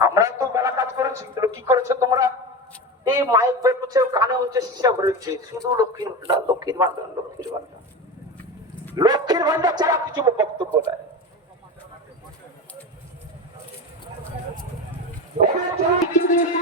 আমরা তো মেলা কাজ করেছি কি করেছে তোমরা? এই মাইক বের করছে কানে হচ্ছে সীসা ঘুরেছে শুধু লক্ষ্মীর ভান্ডার লক্ষ্মীর ভান্ডার লক্ষ্মীর ভান্ডার লক্ষ্মীর ভান্ডার ছাড়া কিছু বক্তব্য নাই। সোজা সোজা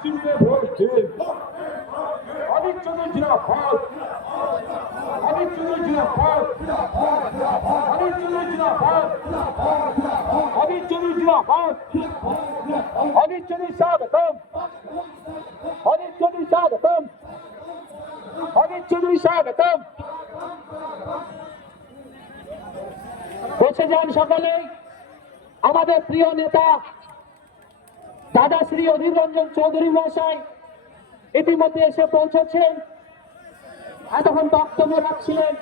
চিনতে বলছে অনেক চলে জিরাফত অনেক চলে জিরাফত অনেক চলে জিরাফত অনেক চলে জিরাফত অনেক চলে স্বাগতম অনেক চলে স্বাগতম অনেক চলে স্বাগতম বসে যান সকলে। আমাদের প্রিয় নেতা দাদা শ্রী অধীর রঞ্জন চৌধুরী মহাশয় ইতিমধ্যে এসে পৌঁছেছেন। এতক্ষণ বক্তব্য রাখছিলেন।